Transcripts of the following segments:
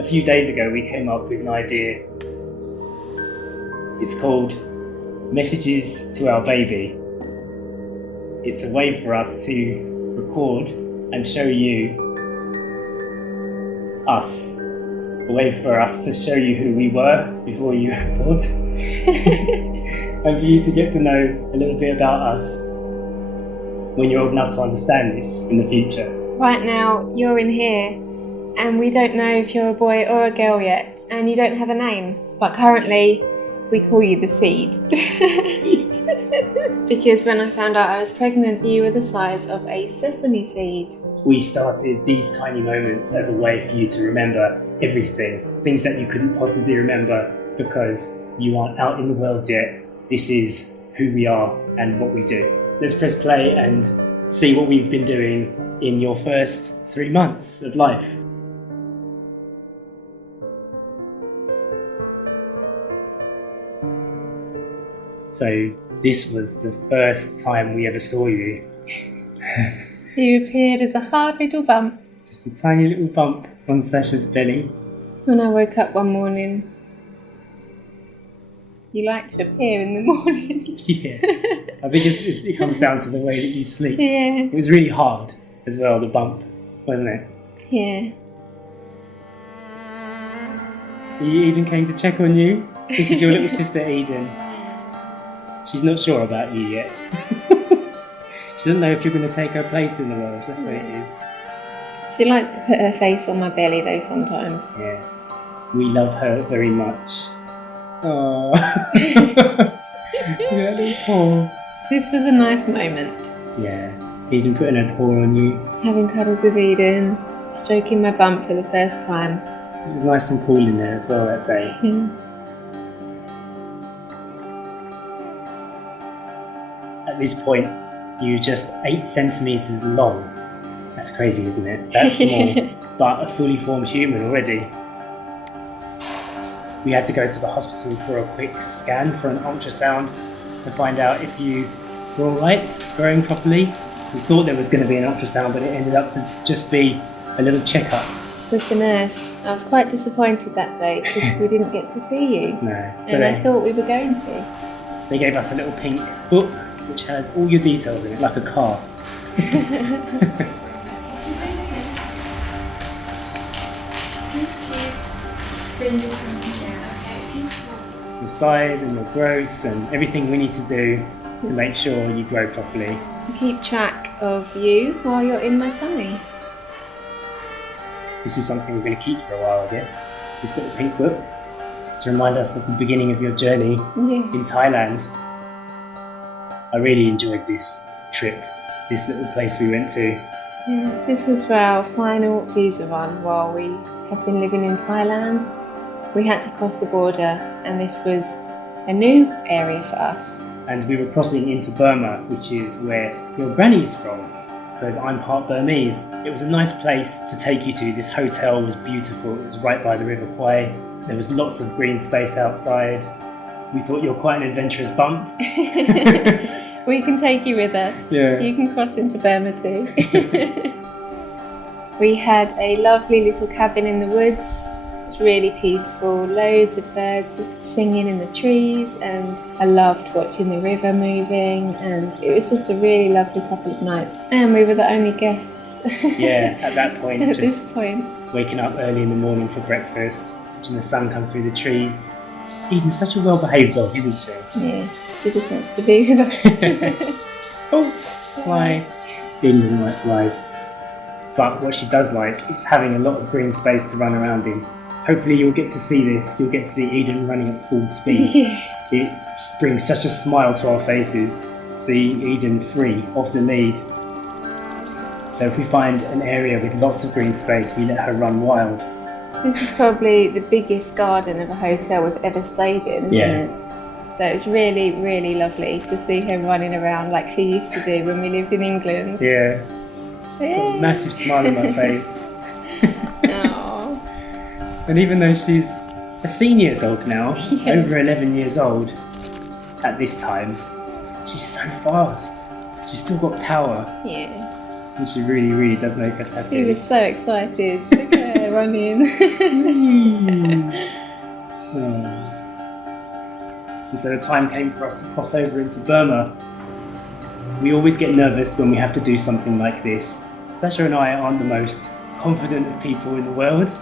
A few days ago we came up with an idea. It's called Messages to Our Baby. It's a way for us to record and show you us. A way for us to show you who we were before you were born. And for you to get to know a little bit about us when you're old enough to understand this in the future. Right now, you're in here, and we don't know if you're a boy or a girl yet, and you don't have a name. But currently, we call you the seed. Because when I found out I was pregnant, you were the size of a sesame seed. We started these tiny moments as a way for you to remember everything. Things that you couldn't possibly remember because you aren't out in the world yet. This is who we are and what we do. Let's press play and see what we've been doing in your first 3 months of life. So this was the first time we ever saw you. You appeared as a hard little bump. Just a tiny little bump on Sacha's belly. When I woke up one morning, you like to appear in the mornings. Yeah, I think it comes down to the way that you sleep. Yeah. It was really hard as well, the bump, wasn't it? Yeah. Eden came to check on you. This is your little sister Eden. She's not sure about you yet. She doesn't know if you're going to take her place in the world, that's what it is. She likes to put her face on my belly though sometimes. Yeah, we love her very much. Aww. Your little paw. This was a nice moment. Yeah, Eden putting her paw on you. Having cuddles with Eden, stroking my bump for the first time. It was nice and cool in there as well that day. At this point, you're just 8 centimetres long. That's crazy, isn't it? That's small, but a fully formed human already. We had to go to the hospital for a quick scan for an ultrasound to find out if you were alright, growing properly. We thought there was going to be an ultrasound, but it ended up to just be a little checkup. With the nurse, I was quite disappointed that day because we didn't get to see you. No. And I thought we were going to. They gave us a little pink book which has all your details in it, like a car. The size and your growth and everything we need to do to make sure you grow properly. To keep track of you while you're in my tummy. This is something we're going to keep for a while, I guess. This little pink book to remind us of the beginning of your journey in Thailand. I really enjoyed this trip, this little place we went to. Yeah, this was for our final visa run while we have been living in Thailand. We had to cross the border and this was a new area for us. And we were crossing into Burma, which is where your granny's from, because I'm part Burmese. It was a nice place to take you to. This hotel was beautiful. It was right by the River Kwai. There was lots of green space outside. We thought you were quite an adventurous bump. We can take you with us. Yeah. You can cross into Burma too. We had a lovely little cabin in the woods. It was really peaceful. Loads of birds singing in the trees, and I loved watching the river moving, and it was just a really lovely couple of nights. And we were the only guests. Yeah, at that point. At this point. Waking up early in the morning for breakfast, watching the sun come through the trees. Eden's such a well-behaved dog, isn't she? Yeah, she just wants to be with us. Oh, fly. Eden doesn't like flies. But what she does like is having a lot of green space to run around in. Hopefully you'll get to see this. You'll get to see Eden running at full speed. Yeah. It brings such a smile to our faces, seeing Eden free off the lead. So if we find an area with lots of green space, we let her run wild. This is probably the biggest garden of a hotel we've ever stayed in, isn't it? So it's really, really lovely to see her running around like she used to do when we lived in England. Yeah. Got a massive smile on my face. Aww. And even though she's a senior dog now, over 11 years old at this time, she's so fast. She's still got power. Yeah. She really, really does make us happy. She was so excited. Look at her running. And so the time came for us to cross over into Burma. We always get nervous when we have to do something like this. Sacha and I aren't the most confident of people in the world,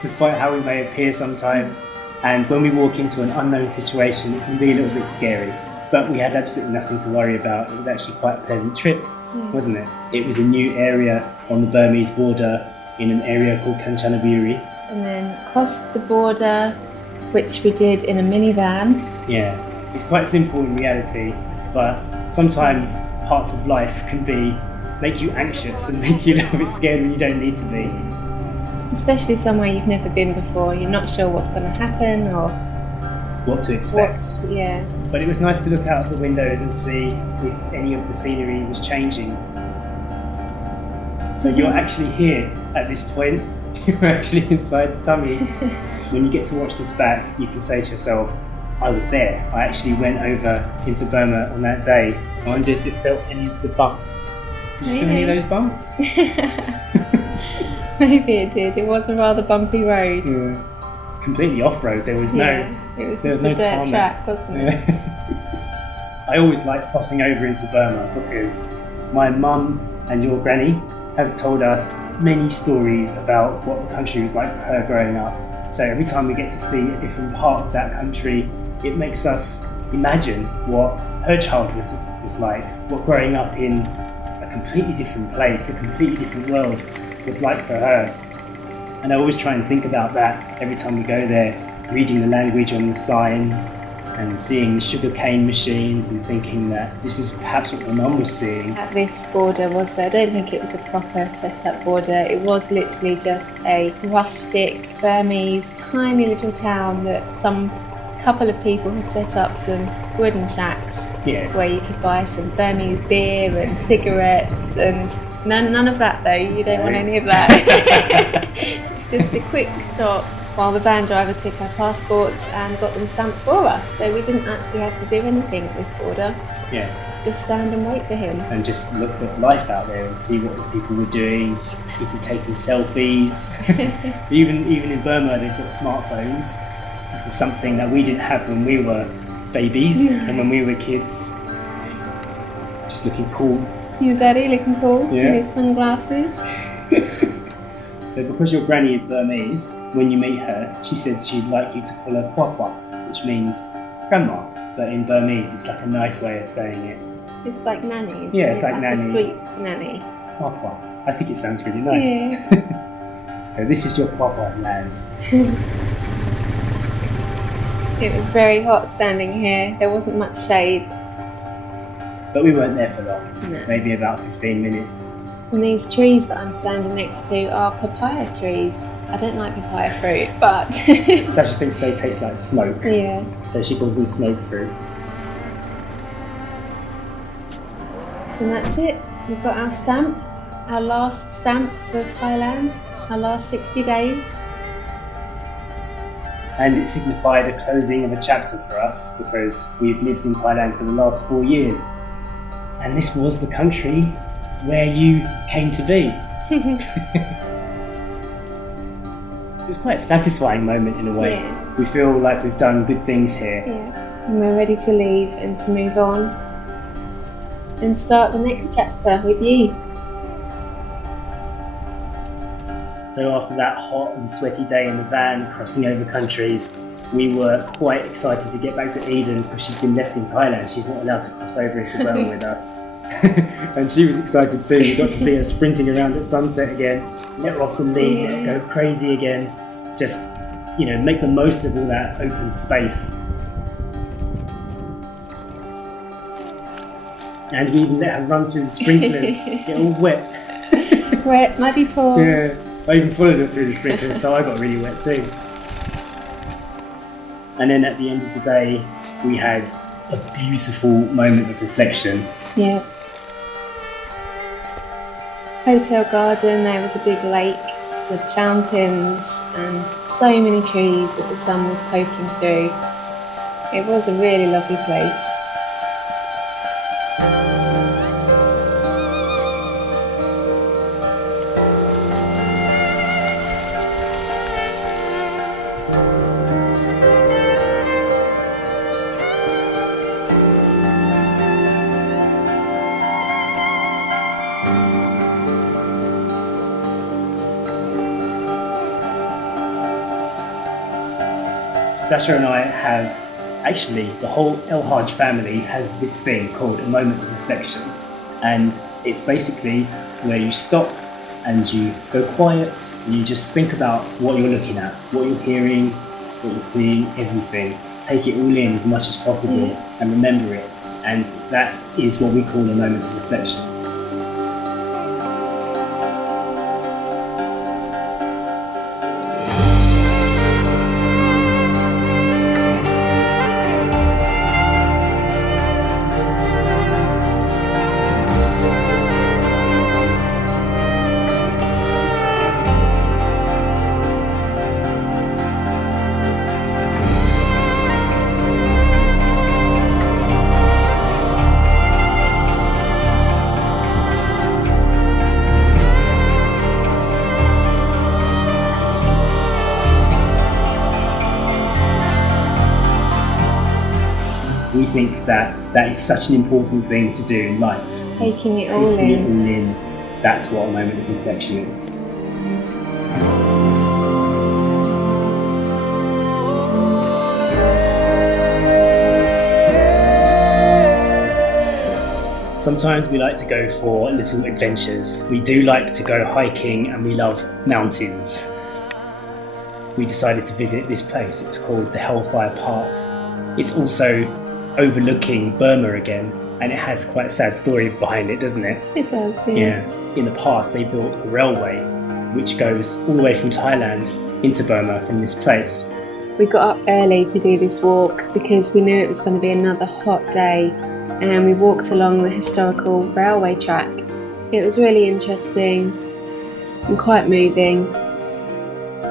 despite how we may appear sometimes. And when we walk into an unknown situation, it can be a little bit scary. But we had absolutely nothing to worry about. It was actually quite a pleasant trip, wasn't it? It was a new area on the Burmese border in an area called Kanchanaburi. And then crossed the border, which we did in a minivan. Yeah, it's quite simple in reality, but sometimes parts of life can make you anxious and make you a little bit scared when you don't need to be. Especially somewhere you've never been before. You're not sure what's going to happen or what to expect. Yeah. But it was nice to look out the windows and see if any of the scenery was changing. So you're actually here at this point. You're actually inside the tummy. When you get to watch this back, you can say to yourself, I was there. I actually went over into Burma on that day. I wonder if it felt any of the bumps. Did you feel any of those bumps? Maybe it did. It was a rather bumpy road. Yeah. Completely off-road. There was it was just a dirt track, wasn't it? I always like crossing over into Burma because my mum and your granny have told us many stories about what the country was like for her growing up. So every time we get to see a different part of that country, it makes us imagine what her childhood was like, what growing up in a completely different place, a completely different world was like for her. And I always try and think about that every time we go there, reading the language on the signs and seeing the sugarcane machines and thinking that this is perhaps what my mum was seeing. At this border was there, I don't think it was a proper set-up border. It was literally just a rustic Burmese tiny little town that some couple of people had set up some wooden shacks where you could buy some Burmese beer and cigarettes and none of that though. You don't want any of that. Just a quick stop while the van driver took our passports and got them stamped for us. So we didn't actually have to do anything at this border. Yeah. Just stand and wait for him. And just look at life out there and see what the people were doing. People taking selfies. even in Burma, they've got smartphones. This is something that we didn't have when we were babies and when we were kids. Just looking cool. Your daddy looking cool in his sunglasses. So because your granny is Burmese, when you meet her, she said she'd like you to call her Papa, which means grandma. But in Burmese, it's like a nice way of saying it. It's like nanny. It's like nanny. A sweet nanny. Papa. I think it sounds really nice. Yeah. So this is your Papa's land. It was very hot standing here. There wasn't much shade. But we weren't there for long. No. Maybe about 15 minutes. And these trees that I'm standing next to are papaya trees. I don't like papaya fruit, but Sacha thinks they taste like smoke. Yeah. So she calls them smoke fruit. And that's it. We've got our stamp, our last stamp for Thailand, our last 60 days. And it signified a closing of a chapter for us because we've lived in Thailand for the last 4 years. And this was the country where you came to be. It was quite a satisfying moment in a way. Yeah. We feel like we've done good things here. Yeah. And we're ready to leave and to move on and start the next chapter with you. So after that hot and sweaty day in the van, crossing over countries, we were quite excited to get back to Eden because she's been left in Thailand. She's not allowed to cross over into Burma with us. And she was excited too. We got to see her sprinting around at sunset again, let her off the lead, let her go crazy again. Just, make the most of all that open space. And we even let her run through the sprinklers, get all wet. Wet, muddy paws. Yeah, I even followed her through the sprinklers, so I got really wet too. And then at the end of the day, we had a beautiful moment of reflection. Yeah. Hotel garden, there was a big lake with fountains and so many trees that the sun was poking through. It was a really lovely place. Sacha and I have, actually, the whole El Haj family has this thing called a moment of reflection. And it's basically where you stop and you go quiet and you just think about what you're looking at, what you're hearing, what you're seeing, everything. Take it all in as much as possible and remember it. And that is what we call a moment of reflection. We think that that is such an important thing to do in life. Taking it all in. That's what a moment of reflection is. Sometimes we like to go for little adventures. We do like to go hiking and we love mountains. We decided to visit this place. It was called the Hellfire Pass. It's also overlooking Burma again, and it has quite a sad story behind it, doesn't it? It does, yeah. In the past, they built a railway which goes all the way from Thailand into Burma from this place. We got up early to do this walk because we knew it was going to be another hot day, and we walked along the historical railway track. It was really interesting and quite moving.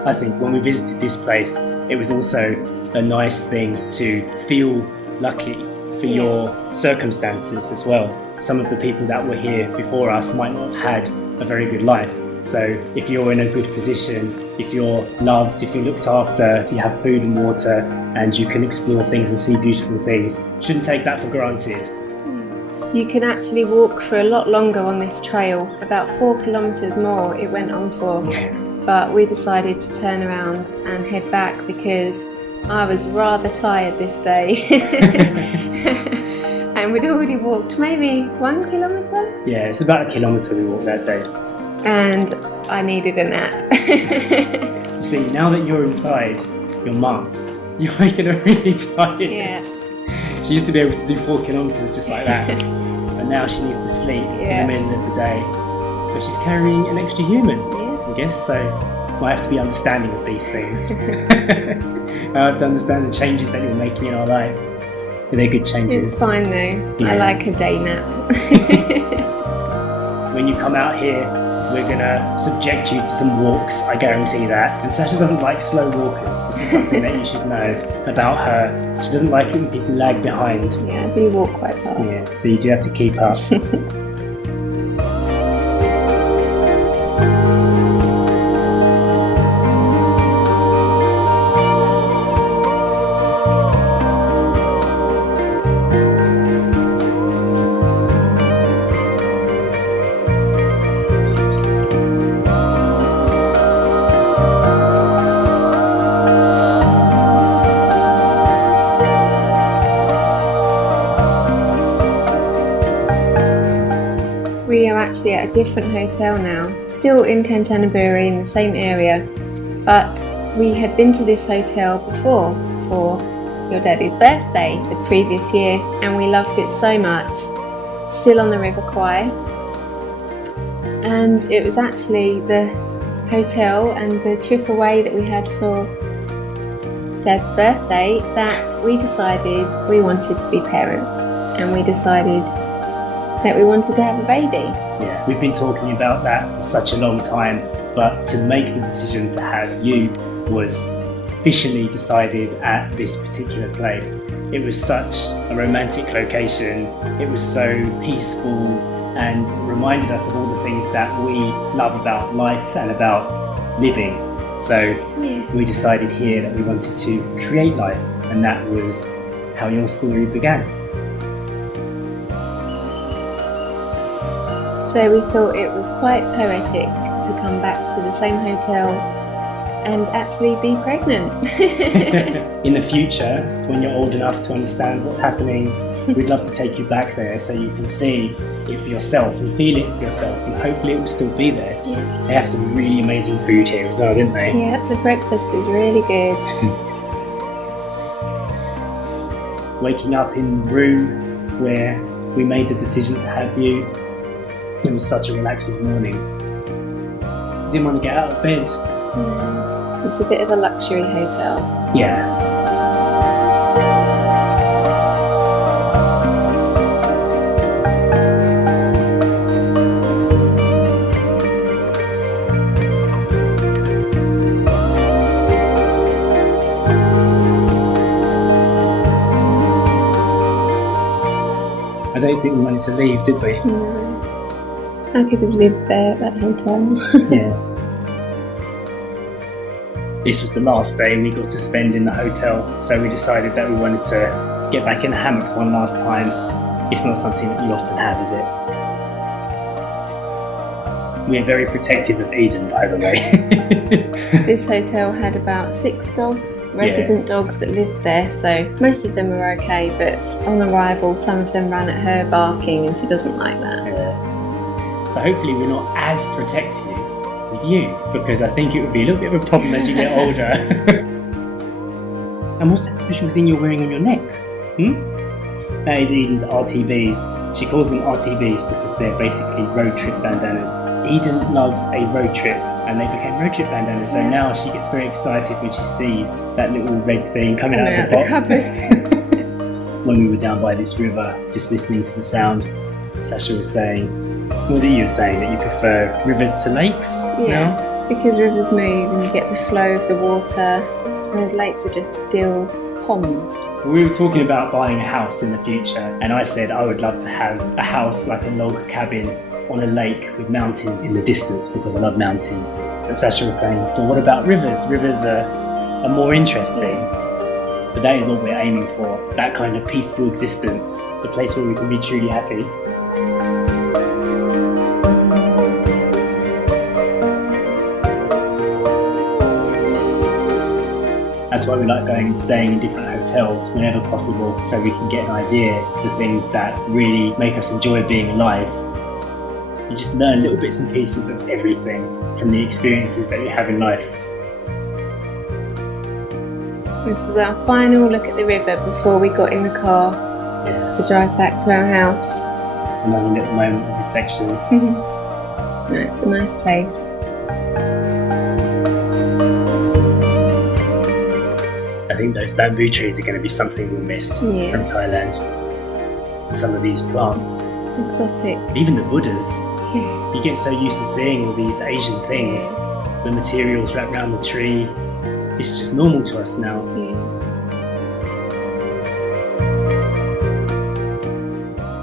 I think when we visited this place, it was also a nice thing to feel lucky for your circumstances as well. Some of the people that were here before us might not have had a very good life. So if you're in a good position, if you're loved, if you're looked after, if you have food and water, and you can explore things and see beautiful things, shouldn't take that for granted. You can actually walk for a lot longer on this trail, about 4 kilometres more it went on for. But we decided to turn around and head back because I was rather tired this day. And we'd already walked maybe 1 kilometre? Yeah, it's about a kilometre we walked that day. And I needed a nap. You see, now that you're inside your mum, you're making her really tired. Yeah. She used to be able to do 4 kilometres just like that. But now she needs to sleep in the middle of the day. But she's carrying an extra human, I guess, so I have to be understanding of these things. I have to understand the changes that you're making in our life. But they're good changes. It's fine though. Yeah. I like a day nap. When you come out here, we're going to subject you to some walks, I guarantee that. And Sacha doesn't like slow walkers. This is something that you should know about her. She doesn't like it when people lag behind. Yeah, I do walk quite fast. Yeah, so you do have to keep up. We are actually at a different hotel now, still in Kanchanaburi in the same area, but we had been to this hotel before for your daddy's birthday the previous year, and we loved it so much. Still on the River Kwai, and it was actually the hotel and the trip away that we had for Dad's birthday that we decided we wanted to be parents, and we decided that we wanted to have a baby. Yeah, we've been talking about that for such a long time, but to make the decision to have you was officially decided at this particular place. It was such a romantic location, it was so peaceful and reminded us of all the things that we love about life and about living. So we decided here that we wanted to create life, and that was how your story began. So we thought it was quite poetic to come back to the same hotel and actually be pregnant. In the future, when you're old enough to understand what's happening, we'd love to take you back there so you can see it for yourself and feel it for yourself, and hopefully it will still be there. Yeah. They have some really amazing food here as well, didn't they? Yeah, the breakfast is really good. Waking up in the room where we made the decision to have you, it was such a relaxing morning. I didn't want to get out of bed. Yeah. It's a bit of a luxury hotel. Yeah. I don't think we wanted to leave, did we? No. I could have lived there at that hotel. Yeah. This was the last day we got to spend in the hotel, so we decided that we wanted to get back in the hammocks one last time. It's not something that you often have, is it? We're very protective of Eden, by the way. This hotel had about 6 dogs, resident dogs that lived there, so most of them were okay, but on arrival some of them ran at her barking and she doesn't like that. Yeah. So hopefully we're not as protective with you, because I think it would be a little bit of a problem as you get older. And what's that special thing you're wearing on your neck? That is Eden's RTBs. She calls them RTBs because they're basically road trip bandanas. Eden loves a road trip, and they became road trip bandanas, so now she gets very excited when she sees that little red thing coming out of the cupboard. When we were down by this river, just listening to the sound, Sacha was saying, what was it you were saying, that you prefer rivers to lakes? Yeah, now? Because rivers move and you get the flow of the water, whereas lakes are just still ponds. We were talking about buying a house in the future, and I said I would love to have a house like a log cabin on a lake with mountains in the distance, because I love mountains. But Sacha was saying, well, what about rivers? Rivers are more interesting. But that is what we're aiming for, that kind of peaceful existence, the place where we can be truly happy. That's why we like going and staying in different hotels whenever possible, so we can get an idea of the things that really make us enjoy being alive. You just learn little bits and pieces of everything from the experiences that you have in life. This was our final look at the river before we got in the car to drive back to our house. Another little moment of reflection. It's a nice place. I think those bamboo trees are going to be something we'll miss from Thailand. Some of these plants. Exotic. Even the Buddhas. Yeah. You get so used to seeing all these Asian things. The materials wrapped around the tree. It's just normal to us now. Yeah.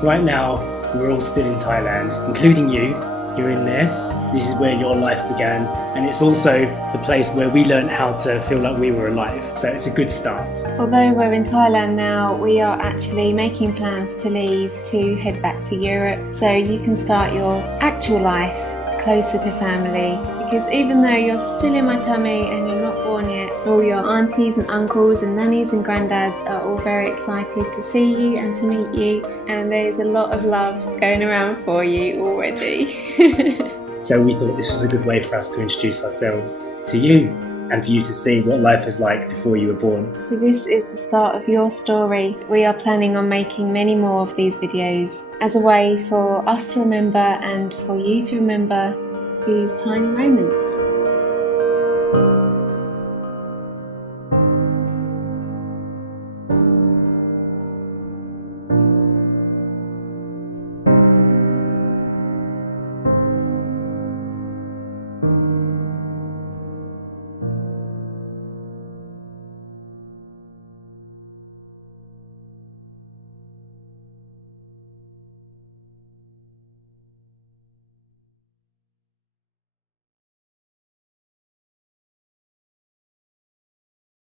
Right now, we're all still in Thailand, including you. You're in there. This is where your life began, and it's also the place where we learned how to feel like we were alive, so it's a good start. Although we're in Thailand now, we are actually making plans to leave to head back to Europe, so you can start your actual life closer to family, because even though you're still in my tummy and you're not born yet, all your aunties and uncles and nannies and granddads are all very excited to see you and to meet you, and there's a lot of love going around for you already. So we thought this was a good way for us to introduce ourselves to you and for you to see what life was like before you were born. So this is the start of your story. We are planning on making many more of these videos as a way for us to remember and for you to remember these tiny moments.